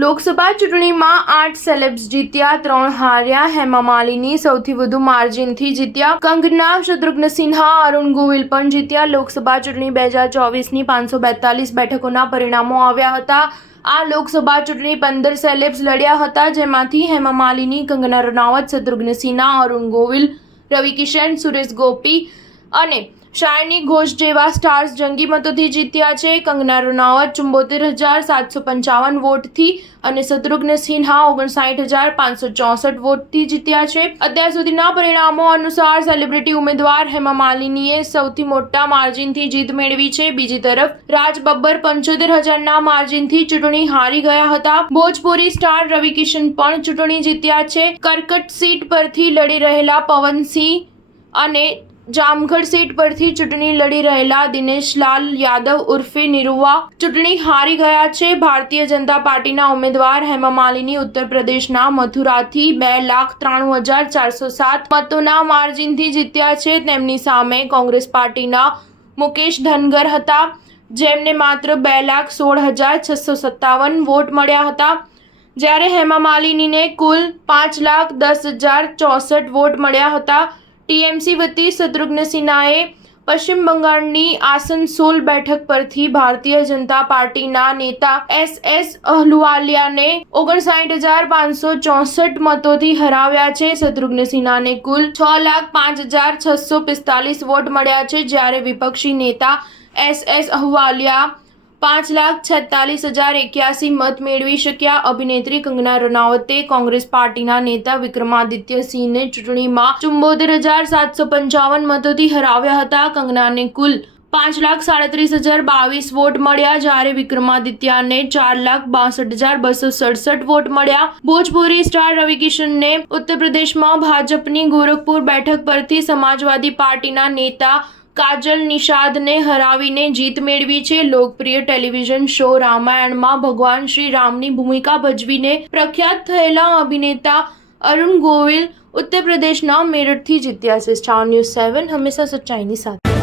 લોકસભા ચૂંટણીમાં 8 સેલેબ્સ જીત્યા, 3 હાર્યા. હેમા માલિની સૌથી વધુ માર્જિનથી જીત્યા. કંગના, શત્રુઘ્ન સિન્હા, અરુણ ગોવિલ પણ જીત્યા. લોકસભા ચૂંટણી 2024ની 542 બેઠકોના પરિણામો આવ્યા હતા. આ લોકસભા ચૂંટણી 15 સેલેબ્સ લડ્યા હતા, જેમાંથી હેમા માલિની, કંગના રનૌત, શત્રુઘ્ન સિન્હા, અરુણ ગોવિલ, રવિ કિશન, સુરેશ ગોપી અને શાયની ઘોષ જેવા સ્ટાર્સ જંગી મતોથી જીત્યા છે. કંગના રનૌત 74,755 વોટથી અને શત્રુઘ્ન સિન્હા 59,564 વોટથી જીત્યા છે. અત્યાર સુધીના પરિણામો અનુસાર સેલિબ્રિટી ઉમેદવાર હેમા માલિનીએ સૌથી મોટા માર્જિનથી જીત મેળવી છે. બીજી તરફ રાજ બબ્બર 75,000ના માર્જિનથી ચૂંટણી હારી ગયા હતા. ભોજપુરી સ્ટાર રવિ કિશન પણ ચૂંટણી જીત્યા છે. કરકટ સીટ પરથી લડી રહેલા પવનસિંહ અને જામગઢ સીટ પરથી ચૂંટણી લડી રહેલા દિનેશલાલ યાદવ ઉર્ફે નિરુવા ચૂંટણી હારી ગયા છે. ભારતીય જનતા પાર્ટીના ઉમેદવાર હેમા માલિની ઉત્તર પ્રદેશના મથુરાથી 2,93,407 મતોના માર્જિનથી જીત્યા છે. તેમની સામે કોંગ્રેસ પાર્ટીના મુકેશ ધનગર હતા, જેમને માત્ર 2,16,657 વોટ મળ્યા હતા, જ્યારે હેમા માલિનીને કુલ 5,10,064 વોટ મળ્યા હતા. ટીએમસી વતી શત્રુઘ્ન સિન્હાએ પશ્ચિમ બંગાળની આસનસોલ બેઠક પરથી ભારતીય જનતા પાર્ટીના નેતા SS અહલુવાલિયાને 59,564 મતોથી હરાવ્યા છે. શત્રુઘ્ન સિન્હાને કુલ 6,05,645 વોટ મળ્યા છે, જ્યારે વિપક્ષી નેતા SS અહલુવાલિયા 5,46,081 મત મેળવી શક્યા. અભિનેત્રી કંગના રનૌતે કોંગ્રેસ પાર્ટીના નેતા વિક્રમાદિત્ય સિંહને ચૂંટણીમાં 74,755 મતોથી હરાવ્યા હતા. કંગનાને કુલ 5,37,022 વોટ મળ્યા, જ્યારે વિક્રમાદિત્યને 4,62,267 વોટ મળ્યા. ભોજપુરી સ્ટાર રવિ કિશનને ઉત્તર પ્રદેશમાં ભાજપની ગોરખપુર બેઠક પરથી સમાજવાદી પાર્ટીના નેતા કાજલ નિષાદને હરાવીને જીત મેળવી છે. લોકપ્રિય ટેલિવિઝન શો રામાયણમાં ભગવાન શ્રી રામની ભૂમિકા ભજવીને પ્રખ્યાત થયેલા અભિનેતા અરુણ ગોવિલ ઉત્તર પ્રદેશના મેરઠથી જીત્યા છે. સ્ટાર ન્યૂઝ 7 હંમેશા સચ્ચાઈની સાથે.